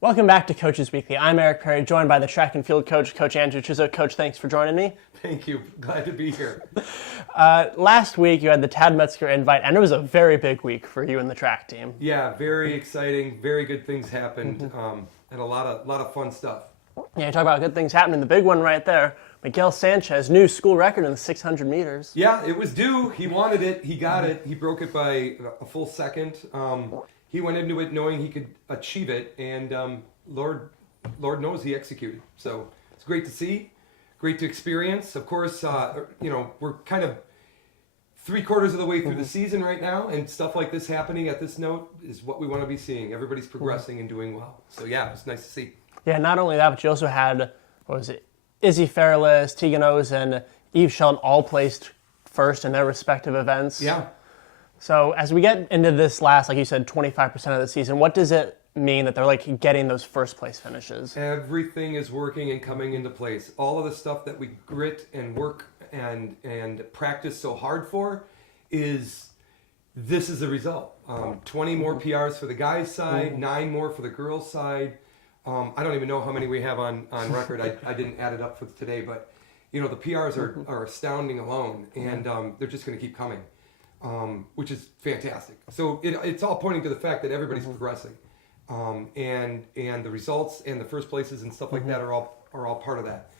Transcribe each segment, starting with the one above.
Welcome back to Coaches Weekly. I'm Eric Perry, joined by the track and field coach, Coach Andrew Chizzo. Coach, thanks for joining me. Thank you. Glad to be here. Last week, you had the Tad Metzger invite, and it was a very big week for you and the track team. Yeah, very exciting. Very good things happened, and a lot of fun stuff. Yeah, you talk about good things happening. The big one right there, Miguel Sanchez, new school record in the 600 meters. Yeah, it was due. He wanted it. He got it. He broke it by a full second. He went into it knowing he could achieve it, and Lord knows he executed. So it's great to see, great to experience. Of course, we're kind of 3/4 of the way through the season right now, and stuff like this happening at this note is what we want to be seeing. Everybody's progressing and doing well. So yeah, it's nice to see. Yeah, not only that, but you also had, Izzy Fairless, Tegan Owes, and Eve Sheldon all placed first in their respective events. Yeah. So as we get into this last, like you said, 25% of the season, what does it mean that they're getting those first place finishes? Everything is working and coming into place. All of the stuff that we grit and work and practice so hard for this is the result. 20 more PRs for the guys' side, 9 more for the girls' side. I don't even know how many we have on record. I didn't add it up for today, but the PRs are astounding alone, and they're just going to keep coming. Which is fantastic. So it's all pointing to the fact that everybody's progressing, and the results and the first places and stuff like that are all part of that.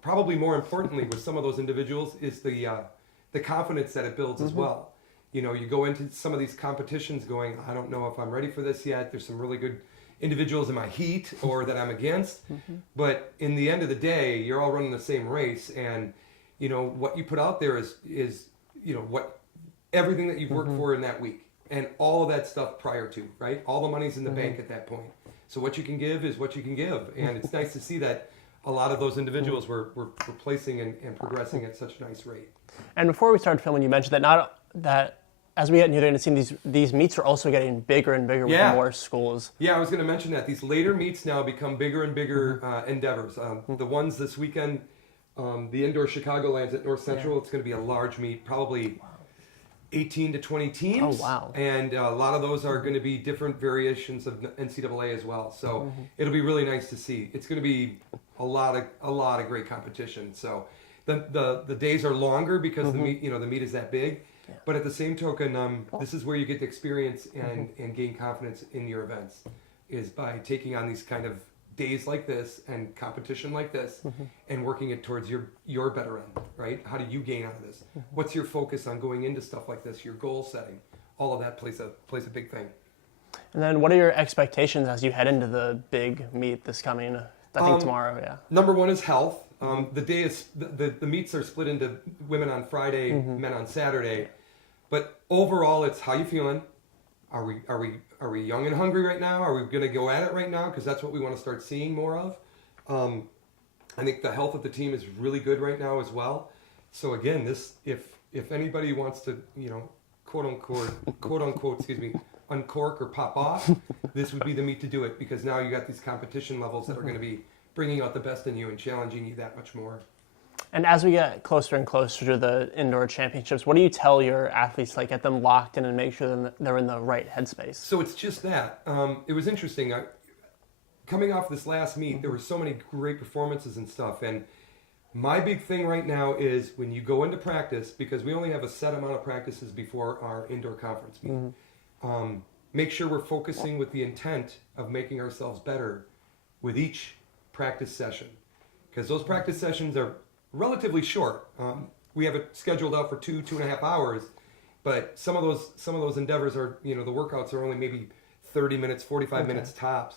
Probably more importantly, with some of those individuals is the confidence that it builds as well. You go into some of these competitions going, I don't know if I'm ready for this yet. There's some really good individuals in my heat or that I'm against, but in the end of the day, you're all running the same race, and what you put out there is what. Everything that you've worked for in that week, and all of that stuff prior to, right? All the money's in the bank at that point. So what you can give is what you can give, and it's nice to see that a lot of those individuals were placing and progressing at such a nice rate. And before we started filming, you mentioned that as we get near the end of the season, these meets are also getting bigger and bigger with more schools. Yeah, I was going to mention that these later meets now become bigger and bigger endeavors. The ones this weekend, the indoor Chicagolands at North Central, it's going to be a large meet, probably 18 to 20 teams. Oh, wow. And a lot of those are going to be different variations of NCAA as well. So it'll be really nice to see. It's going to be a lot of great competition. So the days are longer because the meet is that big. Yeah. But at the same token, this is where you get to experience and gain confidence in your events, is by taking on these kind of days like this and competition like this and working it towards your better end, right? How do you gain out of this? What's your focus on going into stuff like this? Your goal setting, all of that plays a big thing. And then what are your expectations as you head into the big meet this coming, I think tomorrow, yeah. Number one is health. The day is, the meets are split into women on Friday, men on Saturday. But overall, it's how you feeling. Are we young and hungry right now? Are we going to go at it right now? Because that's what we want to start seeing more of. I think the health of the team is really good right now as well. So again, this if anybody wants to quote unquote excuse me, uncork or pop off, this would be the meet to do it, because now you got these competition levels that are going to be bringing out the best in you and challenging you that much more. And as we get closer and closer to the indoor championships, what do you tell your athletes to get them locked in and make sure that they're in the right headspace? So it's just that. It was interesting. Coming off this last meet, there were so many great performances and stuff. And my big thing right now is when you go into practice, because we only have a set amount of practices before our indoor conference meet, make sure we're focusing with the intent of making ourselves better with each practice session. Because those practice sessions are relatively short. We have it scheduled out for 2.5 hours, but some of those endeavors are, the workouts are only maybe 30 minutes, 45 minutes tops.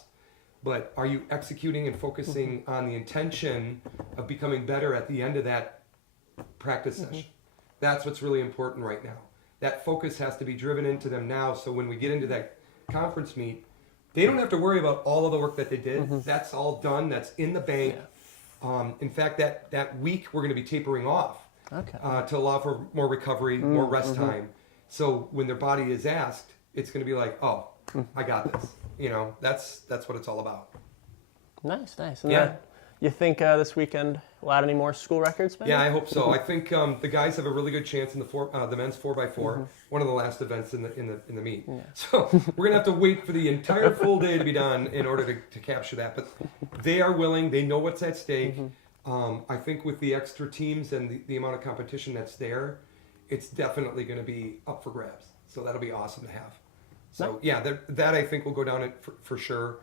But are you executing and focusing on the intention of becoming better at the end of that practice session? That's what's really important right now. That focus has to be driven into them now, so when we get into that conference meet, they don't have to worry about all of the work that they did. That's all done. That's in the bank. In fact, that week we're going to be tapering off to allow for more recovery, more rest time. So when their body is asked, it's going to be like, oh, I got this. That's what it's all about. Nice. And You think this weekend we'll add any more school records, maybe? Yeah, I hope so. I think the guys have a really good chance in the men's 4x4, one of the last events in the meet. Yeah. So we're gonna have to wait for the entire full day to be done in order to capture that. But they are willing. They know what's at stake. I think with the extra teams and the amount of competition that's there, it's definitely going to be up for grabs. So that'll be awesome to have. So yeah, that I think will go down for sure.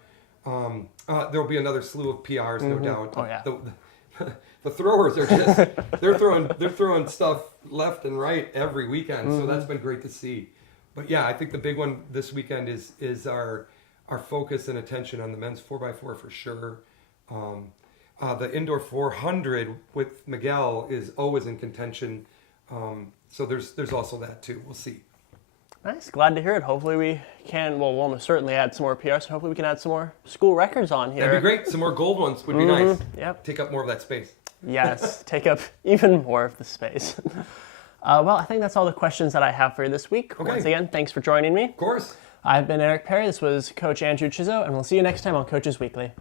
There'll be another slew of PRs, no doubt. Oh yeah. The throwers are just they're throwing stuff left and right every weekend. So that's been great to see. But yeah, I think the big one this weekend is our focus and attention on the men's 4x4 for sure. The indoor 400 with Miguel is always in contention. So there's also that too. We'll see. Nice. Glad to hear it. Hopefully we can, we'll almost certainly add some more PRs. Hopefully we can add some more school records on here. That'd be great. Some more gold ones would be nice. Yep. Take up more of that space. Yes, take up even more of the space. Well, I think that's all the questions that I have for you this week. Okay. Once again, thanks for joining me. Of course. I've been Eric Perry. This was Coach Andrew Chizzo, and we'll see you next time on Coaches Weekly.